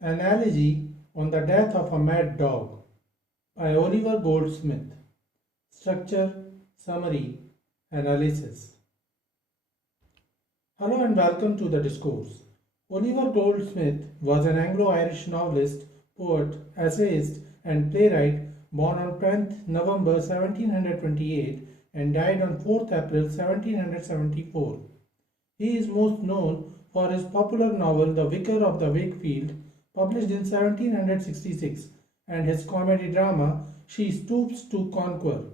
An Elegy on the Death of a Mad Dog by Oliver Goldsmith. Structure, Summary, Analysis. Hello and welcome to the discourse. Oliver Goldsmith was an Anglo-Irish novelist, poet, essayist, and playwright born on 10th November 1728 and died on 4th April 1774. He is most known for his popular novel The Vicar of the Wakefield, published in 1766, and his comedy drama She Stoops to Conquer,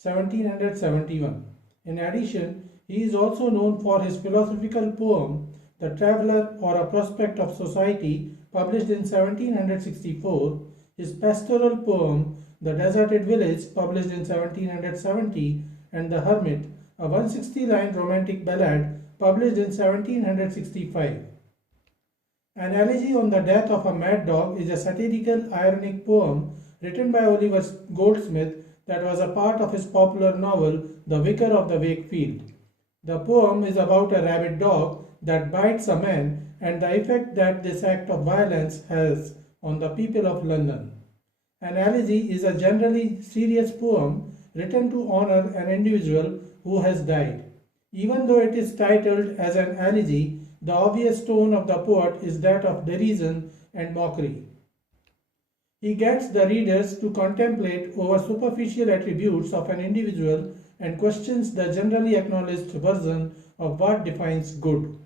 1771. In addition, he is also known for his philosophical poem The Traveller or a Prospect of Society, published in 1764, his pastoral poem The Deserted Village, published in 1770, and The Hermit, a 160-line romantic ballad, published in 1765. An Elegy on the Death of a Mad Dog is a satirical, ironic poem written by Oliver Goldsmith that was a part of his popular novel The Vicar of the Wakefield. The poem is about a rabid dog that bites a man and the effect that this act of violence has on the people of London. An elegy is a generally serious poem written to honor an individual who has died. Even though it is titled as an elegy, the obvious tone of the poet is that of derision and mockery. He gets the readers to contemplate over superficial attributes of an individual and questions the generally acknowledged version of what defines good.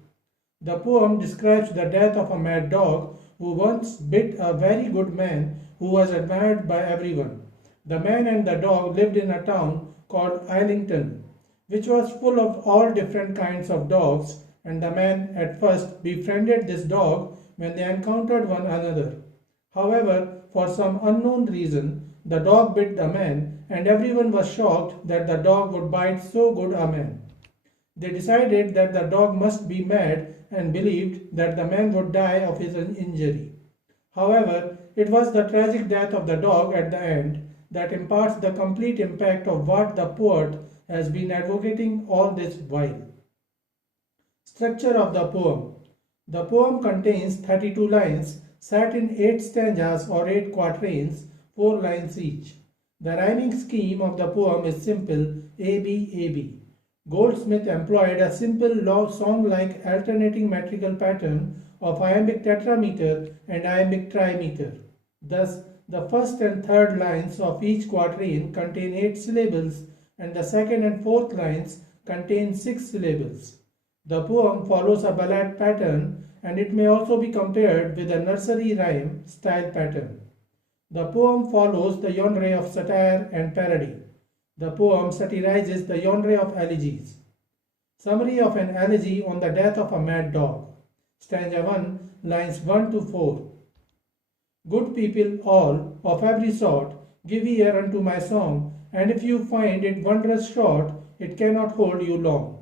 The poem describes the death of a mad dog who once bit a very good man who was admired by everyone. The man and the dog lived in a town called Islington, which was full of all different kinds of dogs, and the man at first befriended this dog when they encountered one another. However, for some unknown reason, the dog bit the man, and everyone was shocked that the dog would bite so good a man. They decided that the dog must be mad and believed that the man would die of his injury. However, it was the tragic death of the dog at the end that imparts the complete impact of what the poet has been advocating all this while. Structure of the poem. The poem contains 32 lines set in 8 stanzas or 8 quatrains, 4 lines each. The rhyming scheme of the poem is simple A-B-A-B. Goldsmith employed a simple song-like alternating metrical pattern of iambic tetrameter and iambic trimeter. Thus, the first and third lines of each quatrain contain 8 syllables and the second and fourth lines contain 6 syllables. The poem follows a ballad pattern and it may also be compared with a nursery rhyme style pattern. The poem follows the genre of satire and parody. The poem satirizes the genre of elegies. Summary of an elegy on the death of a mad dog. Stanza 1, lines 1 to 4. Good people all, of every sort, give ear unto my song, and if you find it wondrous short, it cannot hold you long.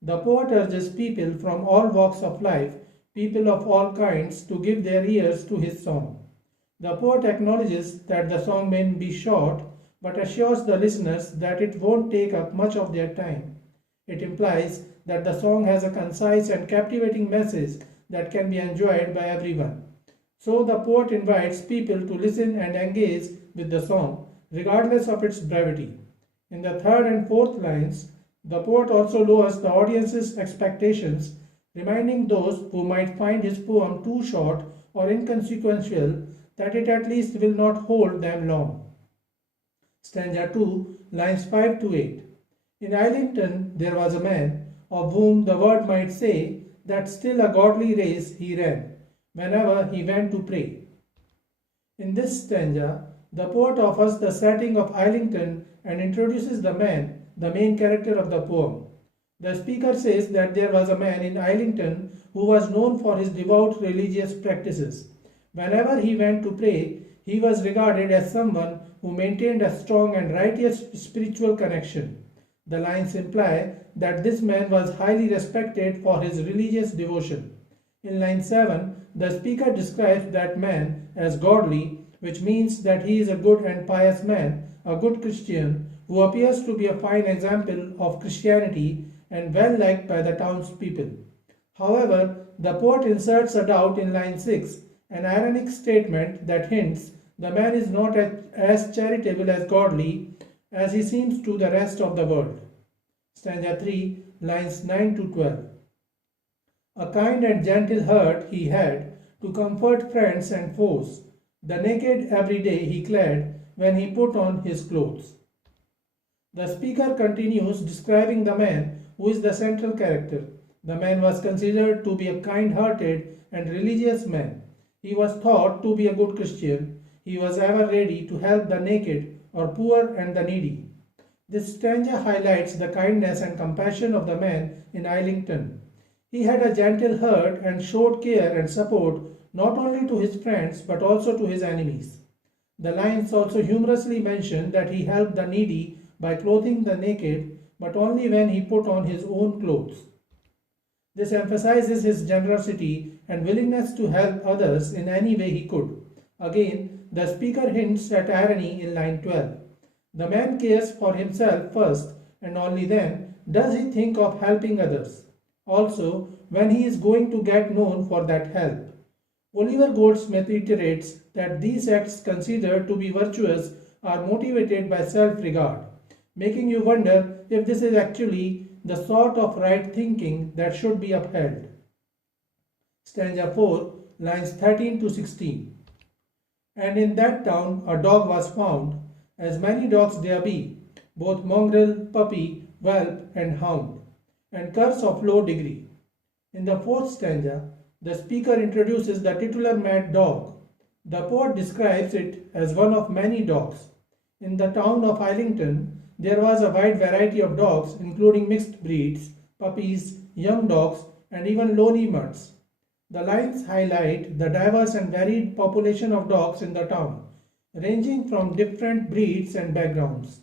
The poet urges people from all walks of life, people of all kinds, to give their ears to his song. The poet acknowledges that the song may be short, but assures the listeners that it won't take up much of their time. It implies that the song has a concise and captivating message that can be enjoyed by everyone. So the poet invites people to listen and engage with the song, regardless of its brevity. In the third and fourth lines, the poet also lowers the audience's expectations, reminding those who might find his poem too short or inconsequential that it at least will not hold them long. Stanza 2, lines 5 to 8. In Islington there was a man, of whom the word might say that still a godly race he ran, whenever he went to pray. In this stanza, the poet offers the setting of Islington and introduces the man, the main character of the poem. The speaker says that there was a man in Islington who was known for his devout religious practices. Whenever he went to pray, he was regarded as someone who maintained a strong and righteous spiritual connection. The lines imply that this man was highly respected for his religious devotion. In line 7, the speaker describes that man as godly, which means that he is a good and pious man, a good Christian, who appears to be a fine example of Christianity and well liked by the townspeople. However, the poet inserts a doubt in line 6 an ironic statement that hints the man is not as charitable as godly as he seems to the rest of the world. Stanza 3, lines 9 to 12. A kind and gentle heart he had to comfort friends and foes. The naked every day he clad when he put on his clothes. The speaker continues describing the man who is the central character. The man was considered to be a kind-hearted and religious man. He was thought to be a good Christian. He was ever ready to help the naked or poor and the needy. This stanza highlights the kindness and compassion of the man in Islington. He had a gentle heart and showed care and support not only to his friends but also to his enemies. The lines also humorously mention that he helped the needy by clothing the naked, but only when he put on his own clothes. This emphasizes his generosity and willingness to help others in any way he could. Again, the speaker hints at irony in line 12. The man cares for himself first, and only then does he think of helping others. Also, when he is going to get known for that help. Oliver Goldsmith iterates that these acts considered to be virtuous are motivated by self-regard, making you wonder if this is actually the sort of right thinking that should be upheld. Stanza 4, lines 13 to 16. And in that town a dog was found, as many dogs there be, both mongrel, puppy, whelp, and hound, and curs of low degree. In the fourth stanza, the speaker introduces the titular mad dog. The poet describes it as one of many dogs. In the town of Islington, there was a wide variety of dogs, including mixed breeds, puppies, young dogs, and even lowly mutts. The lines highlight the diverse and varied population of dogs in the town, ranging from different breeds and backgrounds.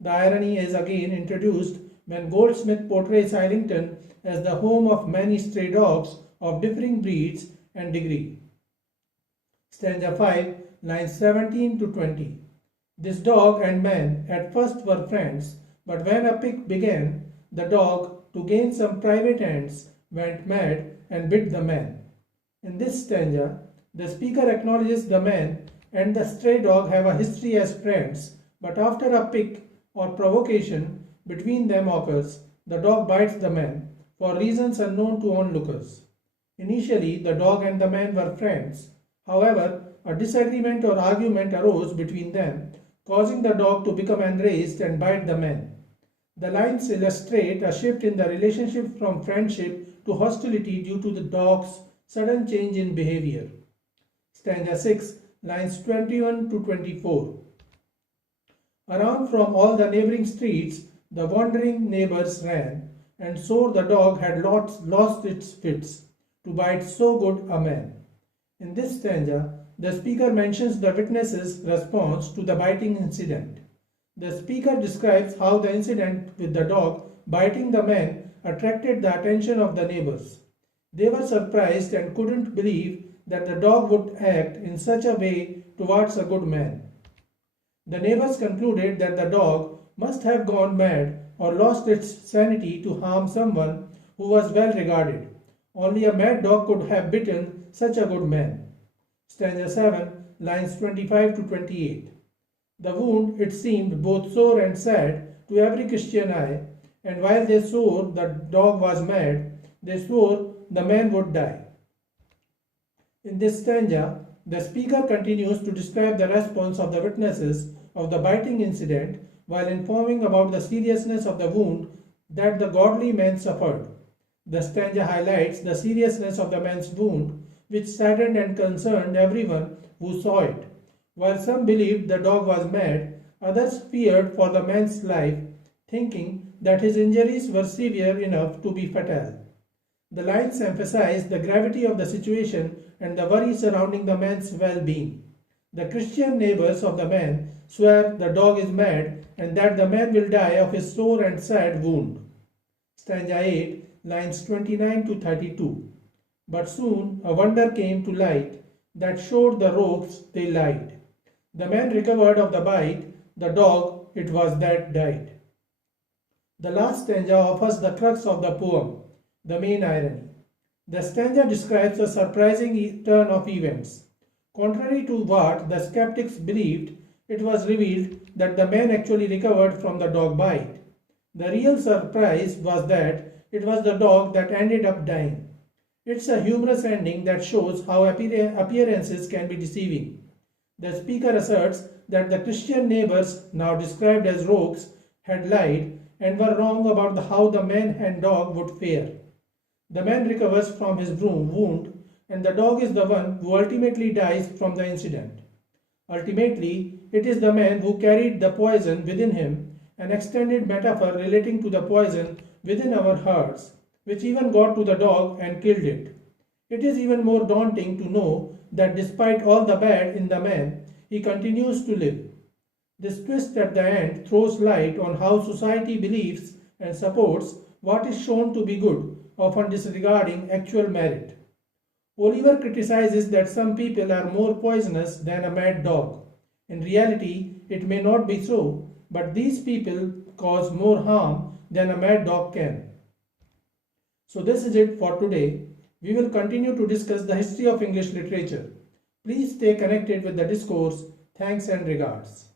The irony is again introduced when Goldsmith portrays Islington as the home of many stray dogs of differing breeds and degree. Stanza 5, lines 17 to 20. This dog and man at first were friends, but when a pick began, the dog, to gain some private ends, went mad and bit the man. In this stanza, the speaker acknowledges the man and the stray dog have a history as friends, but after a pick or provocation between them occurs, the dog bites the man for reasons unknown to onlookers. Initially, the dog and the man were friends. However, a disagreement or argument arose between them, causing the dog to become enraged and bite the man. The lines illustrate a shift in the relationship from friendship to hostility due to the dog's sudden change in behavior. Stanza 6, lines 21 to 24. Around from all the neighboring streets the wandering neighbors ran, and so the dog had lost its fits to bite so good a man. In this stanza, the speaker mentions the witness's response to the biting incident. The speaker describes how the incident with the dog biting the man attracted the attention of the neighbors. They were surprised and couldn't believe that the dog would act in such a way towards a good man. The neighbors concluded that the dog must have gone mad or lost its sanity to harm someone who was well regarded. Only a mad dog could have bitten such a good man. Stanza 7, lines 25 to 28. The wound, it seemed, both sore and sad to every Christian eye, and while they swore the dog was mad, they swore the man would die. In this stanza, the speaker continues to describe the response of the witnesses of the biting incident while informing about the seriousness of the wound that the godly man suffered. The stanza highlights the seriousness of the man's wound, which saddened and concerned everyone who saw it. While some believed the dog was mad, others feared for the man's life, thinking that his injuries were severe enough to be fatal. The lines emphasize the gravity of the situation and the worry surrounding the man's well-being. The Christian neighbors of the man swear the dog is mad and that the man will die of his sore and sad wound. Stanza 8, lines 29 to 32. But soon a wonder came to light that showed the rogues they lied. The man recovered of the bite, the dog it was that died. The last stanza offers the crux of the poem, the main irony. The stanza describes a surprising turn of events. Contrary to what the skeptics believed, it was revealed that the man actually recovered from the dog bite. The real surprise was that it was the dog that ended up dying. It's a humorous ending that shows how appearances can be deceiving. The speaker asserts that the Christian neighbors, now described as rogues, had lied and were wrong about how the man and dog would fare. The man recovers from his wound, and the dog is the one who ultimately dies from the incident. Ultimately, it is the man who carried the poison within him, an extended metaphor relating to the poison within our hearts, which even got to the dog and killed it. It is even more daunting to know that despite all the bad in the man, he continues to live. This twist at the end throws light on how society believes and supports what is shown to be good, often disregarding actual merit. Oliver criticizes that some people are more poisonous than a mad dog. In reality, it may not be so, but these people cause more harm than a mad dog can. So this is it for today. We will continue to discuss the history of English literature. Please stay connected with the discourse. Thanks and regards.